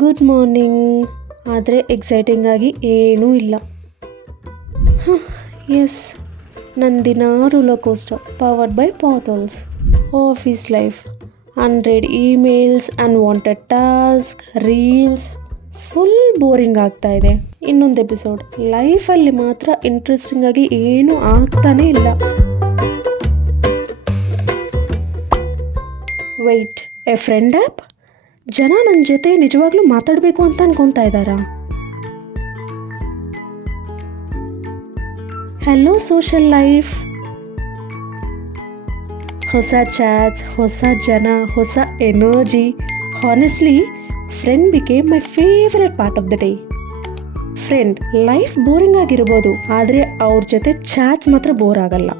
Good morning. ಆದರೆ exciting ಆಗಿ ಏನೂ ಇಲ್ಲ. ಎಸ್, ನನ್ನ ದಿನ roller coaster powered by ಪಾತಲ್ಸ್. Office life, 100 emails, unwanted task, reels, full boring ಆಗ್ತಾ ಇದೆ. ಇನ್ನೊಂದು ಎಪಿಸೋಡ್. ಲೈಫಲ್ಲಿ ಮಾತ್ರ ಇಂಟ್ರೆಸ್ಟಿಂಗ್ ಆಗಿ ಏನೂ ಆಗ್ತಾನೇ ಇಲ್ಲ. Weight, A friend app? ಜನ ನನ್ನ ಜೊತೆ ನಿಜವಾಗ್ಲೂ ಮಾತಾಡಬೇಕು ಅಂತ ಅನ್ಕೊತಾ ಇದ್ದಾರಾ? Hello social life. ಹೊಸ ಚಾಟ್ಸ್, ಹೊಸ ಜನ, ಹೊಸ energy. Honestly, friend became my favourite part of the day. Friend life boring ಆಗಿರ್ಬೋದು, ಆದರೆ ಅವ್ರ ಜೊತೆ ಚಾಟ್ಸ್ ಮಾತ್ರ ಬೋರ್ ಆಗಲ್ಲ.